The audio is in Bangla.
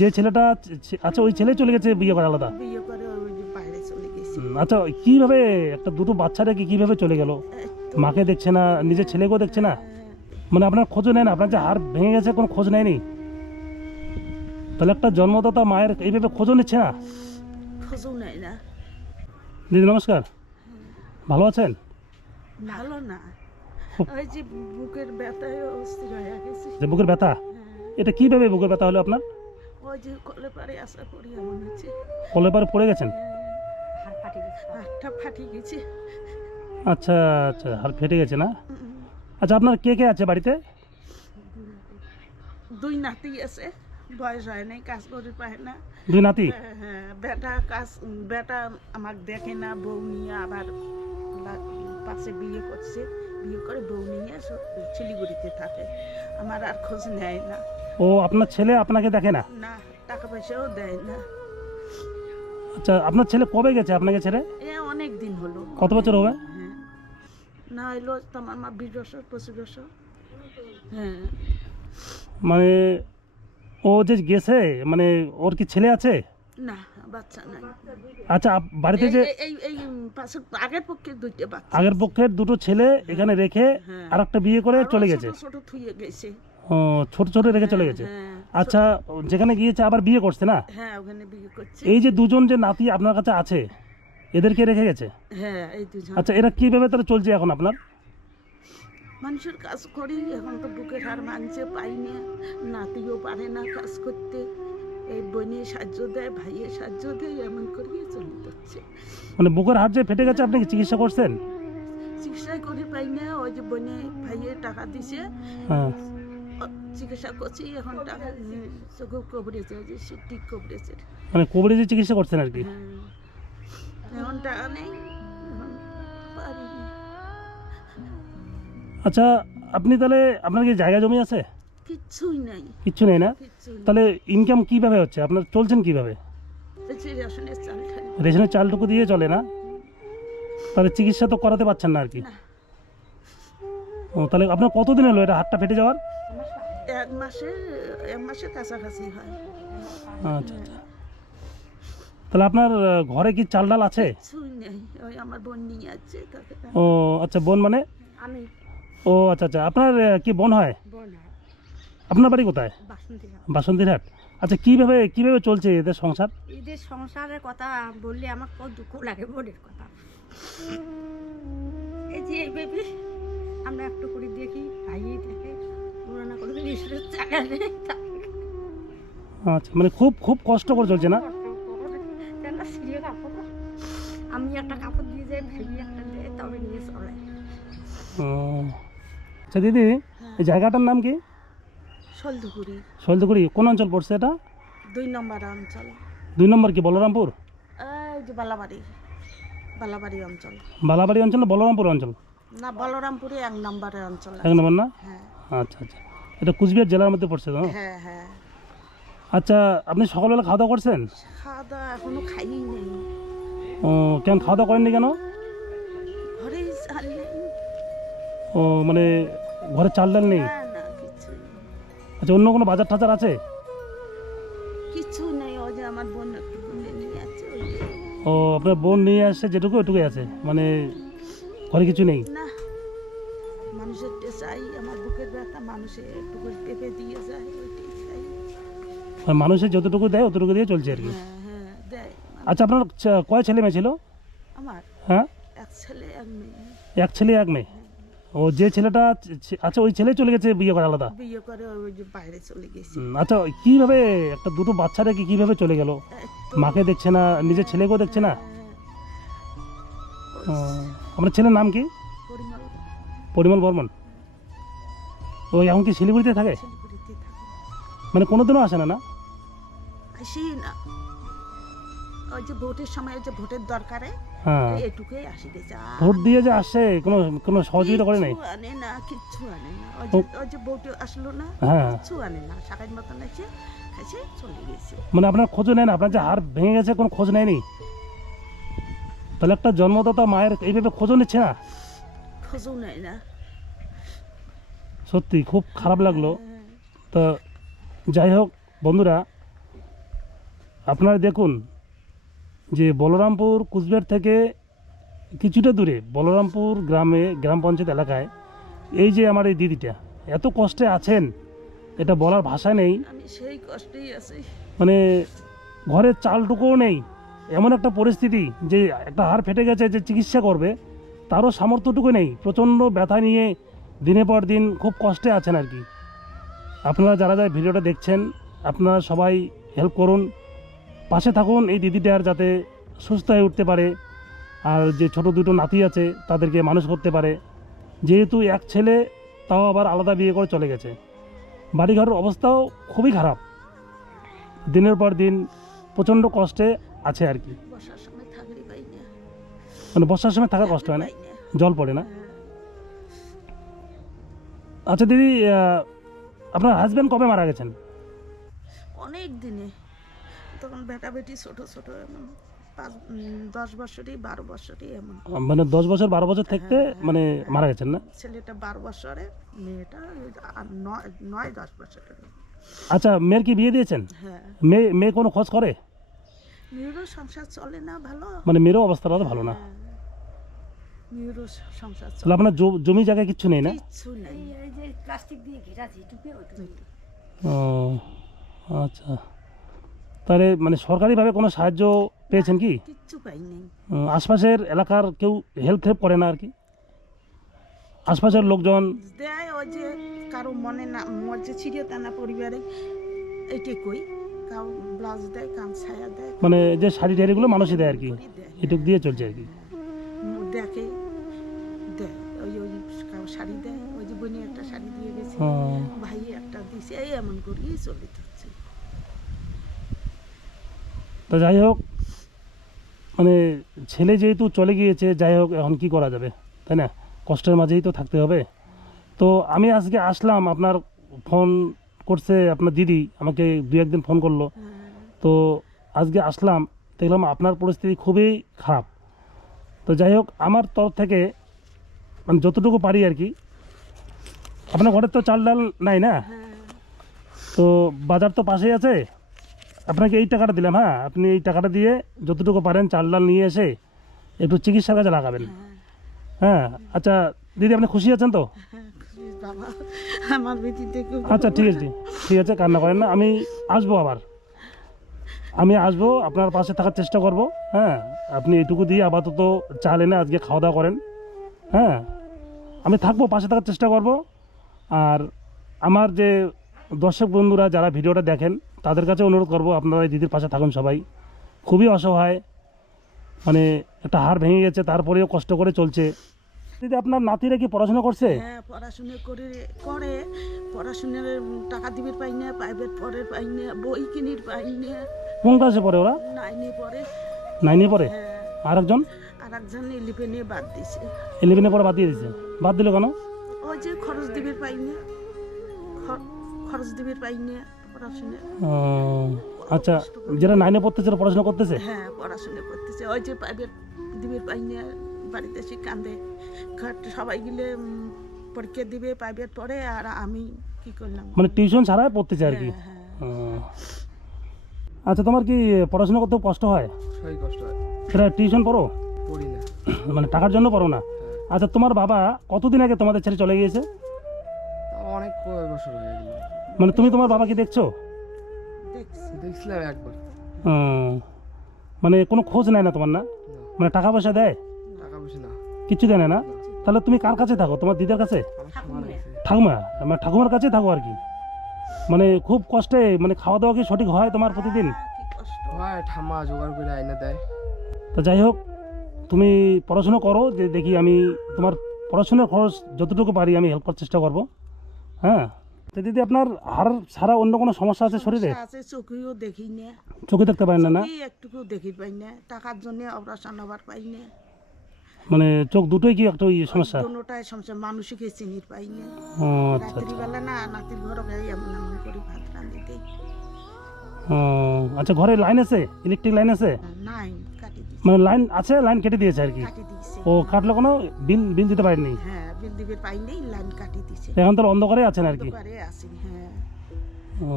যে ছেলেটা আচ্ছা ওই ছেলে চলে গেছে বিয়ে করে আলাদা। বিয়ে করে ওই যে বাইরে চলে গেছে। আচ্ছা কিভাবে একটা দুটো বাচ্চা রেখে কিভাবে চলে গেল? মাকে দেখছে না, নিজের ছেলেকেও দেখছে না, মানে আপনার খোঁজও নেয় না? আপনার যে হাড় ভেঙে গেছে কোনো খোঁজ নেয়নি? তাহলে একটা জন্মদাতা মায়ের এইভাবে খোঁজও নিচ্ছে না? খোঁজও নেয় না। দিদি নমস্কার, ভালো আছেন? ভালো না, ওই যে বুকের ব্যথায় অস্থির হয়ে গেছে। যে বুকের ব্যথা, এটা কিভাবে বুকের ব্যথা হলো আপনার? ওই যে কলে পারে আসার পরে এমন হচ্ছে। কলের পারে পড়ে গেছেন? হাতটা ফাটি গেছে। আচ্ছা আচ্ছা, হাড় ফেটে গেছে না? আচ্ছা আপনার কে কে আছে বাড়িতে? দুই নাতি আছে, বয়স হয় নাই, কাজ করে পায় না। দুই নাতি? হ্যাঁ, বেটা আমাকে দেখে না, বউ নিয়ে আবার পাশে বিয়ে করছে, বিয়ে করে বউ নিয়ে শিলিগুড়িতে থাকে, আমার আর খোঁজ নেয় না। ও আপনার ছেলে আপনাকে দেখে না? না, টাকা পয়সাও দেয় না। আচ্ছা আপনার ছেলে কবে গেছে আপনাকে ছেড়ে? অনেক দিন হলো। কত বছর হবে? হ্যাঁ, না হইলো তোমার মা 20 বছর 25 বছর। হ্যাঁ, মানে ও যে গেছে, মানে ওর কি ছেলে আছে? না, বাচ্চা নাই। আচ্ছা বাড়িতে যে এই এই পাশে আগের পক্ষে দুইটা বাচ্চা, আগের পক্ষের দুটো ছেলে এখানে রেখে হ্যাঁ। আর একটা বিয়ে করে আরো চলে ছোট গেছে? ছোট থুয়ে গেছে। ও ছোট ছোট রেখে চলে গেছে। হ্যাঁ, আচ্ছা যেখানে গিয়েছে আবার বিয়ে করছে না? হ্যাঁ, ওখানে বিয়ে করছে। এই যে দুজন যে নাতি আপনার কাছে আছে, এদেরকে রেখে গেছে? হ্যাঁ, এই দুজন। আচ্ছা এরা কিভাবে তাহলে চলছে এখন আপনার? মানুষের কাজ করি, এখন তো বুকের হাড় ভাঙছে, পাই না, নাতিও পারে না কাজ করতে, এই বোনে সাহায্য দেয়, ভাইয়ের সাহায্য দেয়, এমন করিয়ে চলে যাচ্ছে। মানে বুকের হাড় যে ফেটে গেছে, আপনি কি চিকিৎসা করছেন? চিকিৎসা করে পাই না, ওই যে বোনে ভাইয়ের টাকা দিছে, হ্যাঁ। চিকিৎসা করছি, এখন টাকা চোখে কবরেছে, ওই যে সিটি কবরেছে। মানে কবরেজে চিকিৎসা করছেন আর কি? হ্যাঁ, এখন টাকা নেই, এখন পারি না। আচ্ছা আপনি তাহলে আপনার কি জায়গা জমি আছে? কিচ্ছুই নাই, কিচ্ছু নেই না? কিচ্ছুই নেই। তাহলে ইনকাম কিভাবে হচ্ছে আপনার, চলছেন কিভাবে? এই যে রেশনের চাল খাই। রেশনের চালটুকু দিয়ে চলে না? তাহলে চিকিৎসা তো করাতে পারছেন না আর কি? না। ও তাহলে আপনার কতদিন হলো এটা হাতটা ফেটে যাওয়ার? এক মাসের কাছাকাছি হয়। আচ্ছা আচ্ছা। তাহলে আপনার ঘরে কি চাল ডাল আছে? কিছুই নেই, ওই আমার বোন নিয়ে আছে তাকে। ও আচ্ছা, বোন মানে? আমি ও আচ্ছা আচ্ছা, আপনার কি বোন হয়? বোন, আপনার বাড়ি কোথায়? বাসন্তী। বাসন্তীরহাট। আচ্ছা কিভাবে কিভাবে চলছে এদের সংসার? এদের সংসারের কথা বললে আমার কত দুঃখ লাগে, বোনের কথা। এই যে এইভাবে আমরা একটু করে দেখি, ভাইই থাকে, পুরানা করে ঈশ্বরের চাকা নেই। আচ্ছা মানে খুব খুব কষ্ট করে চলছে না? আমি একটা কাপড় দিয়ে যাই, ভেবি একটা দেয়, তবে নিয়ে চলে। ও আচ্ছা দিদি, এই জায়গাটার নাম কি? সলদুপুরি শৈলদুগুড়ি কোন অঞ্চল পড়ছে এটা? 2 নম্বর অঞ্চল। 2 নম্বর কি বলরামপুর? এই যে বালাবাড়ি অঞ্চল। বালাবাড়ি অঞ্চল না বলরামপুর অঞ্চল? না, বলরামপুরে 1 নম্বরের অঞ্চল। 1 নম্বর না? হ্যাঁ আচ্ছা আচ্ছা, এটা কুচবিহার জেলার মধ্যে পড়ছে তো? হ্যাঁ হ্যাঁ। আচ্ছা আপনি সকালবেলা খাওয়া দাওয়া করছেন? খাওয়া দাওয়া এখনো খাইই নেই। ও কেন খাওয়া দাওয়া করেননি কেন? ঘরেই চাল নেই। ও মানে ঘরে চাল ডাল নেই? না না, কিছুই নেই, আচ্ছা অন্য কোনো বাজার টাজার আছে? কিছু নেই। ওই যে আমার বোন একটু কিনে নিয়ে আছে, ওই যে। ও আপনার বোন নিয়ে আসছে যেটুকু ওটুকুই আছে, মানে ঘরে কিছু নেই? না, মানুষের চাই, আমার বুকের ব্যথা, মানুষের একটু করে পেঁপে দিয়ে যায়, ওইটাই খাই। আর মানুষের যতটুকু দেয় অতটুকু দিয়ে চলছে আর কি? হ্যাঁ হ্যাঁ, দেয়। আচ্ছা আপনার কয় ছেলে মেয়ে ছিল? আমার হ্যাঁ, এক ছেলে এক মেয়ে। এক ছেলে এক মেয়ে। ও যে ছেলেটা আচ্ছা ওই ছেলে চলে গেছে বিয়ে করে আলাদা? বিয়ে করে ওই যে বাইরে চলে গেছে। আচ্ছা কিভাবে একটা দুটো বাচ্চা রেখে কিভাবে চলে গেল? এই তো, মাকে দেখছে না, নিজের ছেলেকেও দেখছে না? ও, হ্যাঁ, আপনার ছেলের নাম কি? পরিমল পরিমল বর্মন। ও এখন কি শিলিগুড়িতে থাকে? শিলিগুড়িতে থাকে। মানে কোনোদিনও আসে না? না আসি না, ওই যে ভোটের সময়, ওই যে ভোটের দরকারে হ্যাঁ, এটুকুই আসি গেছে। ভোট দিয়ে যে আসছে কোনো কোনো সহযোগিতা করে নাই? কিচ্ছু আনে না, কিচ্ছু আনে না। ও। ওই যে ভোটে আসলো না, হ্যাঁ, কিচ্ছু আনে না, সাকাজ মতন এসে খাইছে চলে গেছে। মানে আপনার খোঁজও নেয় না? আপনার যে হাড় ভেঙে গেছে কোনো খোঁজ নেয়নি? তাহলে একটা জন্মদাতা মায়ের এইভাবে খোঁজও নিচ্ছে না? খোঁজও নেয় না। সত্যি খুব খারাপ লাগলো। তো যাই হোক বন্ধুরা, আপনারা দেখুন যে বলরামপুর কুচবিহার থেকে কিছুটা দূরে বলরামপুর গ্রাম পঞ্চায়েত এলাকায় এই যে আমার এই দিদিটা এত কষ্টে আছেন, এটা বলার ভাষা নেই। আমি সেই কষ্টেই আছি। মানে ঘরের চালটুকুও নেই, এমন একটা পরিস্থিতি যে একটা হাড় ফেটে গেছে, যে চিকিৎসা করবে তারও সামর্থ্যটুকু নেই। প্রচণ্ড ব্যথা নিয়ে দিনের পর দিন খুব কষ্টে আছেন আর কি। আপনারা যারা যারা ভিডিওটা দেখছেন, আপনারা সবাই হেল্প করুন, পাশে থাকুন এই দিদিটার, যাতে সুস্থ হয়ে উঠতে পারে আর যে ছোট দুটো নাতি আছে তাদেরকে মানুষ করতে পারে। যেহেতু এক ছেলে, তাও আবার আলাদা বিয়ে করে চলে গেছে, বাড়িঘরের অবস্থাও খুবই খারাপ, দিনের পর দিন প্রচণ্ড কষ্টে আছে আর কি। বসার সময় থাকলে পাই না, মানে বর্ষার সময় থাকা কষ্ট হয় না, পাই না। জল পড়ে না। হ্যাঁ, আচ্ছা দিদি, আপনার হাজব্যান্ড কবে মারা গেছেন? অনেক দিনে, তখন বেটা বেটি ছোট ছোট, এমন 10 বছরই 12 বছরই এমন। মানে 10 বছর 12 বছর থাকতে মানে মারা গেছেন না? ছেলেটা 12 বছরে, মেয়েটা 9-10 বছরের। আচ্ছা, মেয়ের কি বিয়ে দিয়েছেন? হ্যাঁ, মেয়ে কোনো খোঁজ করে? মেয়েরও সংসার চলে না ভালো। মানে মেয়েরও অবস্থা ভালো না? হ্যাঁ, মেয়েরও সংসার চলে তাহলে আপনার জমি জায়গায় কিচ্ছু নেই না? কিচ্ছু নেই। এই যে প্লাস্টিক দিয়ে ঘেরা যেটুকু ওইটুকু। ও আচ্ছা, তাহলে মানে সরকারিভাবে কোনো সাহায্য পেয়েছেন কি? কিচ্ছু পাইনি। আশপাশের এলাকার কেউ হেল্প করে না আর কি? আশপাশের লোকজন দেয় ওই যে কারো মনে না মজ্জে ছিঁড়ে তা না পরিবারে, এইটাই কই, কাউ ব্লাউজ দেয়, কান ছায়া দেয়, মানে যে শাড়ি টাড়িগুলো মানুষই দেয় আর কি, করি দেয়। এটুক দিয়ে চলছে আর কি। দেখে দেয়, ওই ওই কাউ শাড়ি দেয়, ওই যে বোনে একটা শাড়ি দিয়ে গেছে, ও, ভাই একটা দিছে, এই এমন করেই চলে যাচ্ছে। তো যাই হোক, মানে ছেলে যেহেতু চলে গিয়েছে, যাই হোক এখন কি করা যাবে, তাই না? কষ্টের মাঝেই তো থাকতে হবে। তো আমি আজকে আসলাম, আপনার ফোন করছে আপনার দিদি, আমাকে 2-1 দিন ফোন করলো। তো আজকে আসলাম, দেখলাম আপনার পরিস্থিতি খুবই খারাপ। তো যাই হোক, আমার তরফ থেকে মানে যতটুকু পারি আর কি। আপনার ঘরের তো চাল ডাল নাই না, তো বাজার তো পাশেই আছে, আপনাকে এই টাকাটা দিলাম। হ্যাঁ, আপনি এই টাকাটা দিয়ে যতটুকু পারেন চাল ডাল নিয়ে এসে একটু চিকিৎসার কাজে লাগাবেন। হ্যাঁ, আচ্ছা দিদি, আপনি খুশি আছেন তো? বাবা, আমার বেটি দেখো। আচ্ছা ঠিক আছে, ঠিক আছে, কান্না করেন না। আমি আসবো, আমি আসবো, আপনার পাশে থাকার চেষ্টা করব। হ্যাঁ, আপনি এইটুকু দিয়ে আপাতত চাল এনে আজকে খাওয়া দাওয়া করেন। হ্যাঁ, আমি থাকবো, পাশে থাকার চেষ্টা করব। আর আমার যে দর্শক বন্ধুরা যারা ভিডিওটা দেখেন, তাদের কাছে অনুরোধ করব, আপনারা এই দিদির পাশে থাকুন সবাই। খুবই অসহায়, মানে একটা হাড় ভেঙে গেছে, তারপরেও কষ্ট করে চলছে। দিদি, আপনার নাতিরা কি পড়াশোনা করছে? হ্যাঁ, পড়াশোনা করে পড়াশোনার টাকা দিবে পাই না, প্রাইভেট পড়ে পাই না, বই কিনির পাই না। কোন ক্লাসে পড়ে ওরা? 9-এ পড়ে। 9-এ পড়ে? হ্যাঁ, আর একজন আর একজন 11-এ বাদ দিছে। 11-এ পড়ে বাদ দিয়ে দিয়েছে। বাদ দিল কেন? ওই যে খরচ দিবে পাই না, খরচ দিবে পাই না পড়াশোনা। ও, আচ্ছা, যারা 9-এ পড়তেছে ওরা পড়াশোনা করতেছে? হ্যাঁ, পড়াশোনা করতেছে। ওই যে প্রাইভেট দিবে পাই না, বাড়িতে এসে কান্দে। সবাই গেলে পরীক্ষা দিবে, প্রাইভেট পড়ে, আর আমি কি করলাম? মানে টিউশন ছাড়াই পড়তেছে আর কি? হ্যাঁ, হ্যাঁ। ও, আচ্ছা, তোমার কি পড়াশোনা করতে কষ্ট হয়? সবই কষ্ট হয়, সেটা টিউশন পড়ো, পড়ি না। মানে টাকার জন্য পড়ো না? আচ্ছা, তোমার বাবা কতদিন আগে তোমাদের ছেড়ে চলে গিয়েছে? অনেক কয় বছর হয়ে গেল। মানে তুমি তোমার বাবাকে দেখছো? দেখছি। দেখছিলাম একবার। ও, মানে কোনো খোঁজ নেয় না তোমার না? না, মানে টাকা পয়সা দেয়? টাকা পয়সা না। কিচ্ছু দেয় না? তাহলে তুমি কার কাছে থাকো? তোমার দিদার কাছে? আমার সমান আছে। ঠাকুমা, মানে ঠাকুমার কাছে থাকো আর কি? মানে খুব কষ্টে, মানে খাওয়া দাওয়া কি সঠিক হয় তোমার প্রতিদিন? কি কষ্ট। হয়, ঠাম্মা জোগাড় করে আইনা দেয়। তো যাই হোক, তুমি পড়াশোনা করো, যে দেখি আমি তোমার পড়াশোনার খরচ যতটুকু পারি আমি হেল্প করার চেষ্টা করব। হ্যাঁ, তো দিদি, আপনার হাড় ছাড়া অন্য কোনো সমস্যা আছে শরীরে? সমস্যা আছে, চোখেও দেখি না, চোখে দেখতে পারেন না? না, চোখেই একটুকু দেখি পাই না, টাকার জন্য অপারেশন আবার পাই না। মানে চোখ দুটোই কি একটা সমস্যা? দুটোটাই সমস্যা, মানুষকে চিনির পাই না। ও আচ্ছা, আচ্ছা। রাত্রিবেলা না, নাতির ঘরে গাই এমন এমন করে ভাত রান্ধি দেই। ও আচ্ছা, ঘরে লাইন আছে, ইলেকট্রিক লাইন আছে? নাই, কাটি দিছে। মানে লাইন আছে, লাইন কেটে দিয়েছে আর কি? কাটি দিছে। ও, কাটলো কোনো বিল দিতে পারেননি? হ্যাঁ, বিল দিবে পাই নেই, লাইন কাটি দিছে। এখন তো অন্ধকারে আছেন আর কি? অন্ধকারে আছি। হ্যাঁ। ও,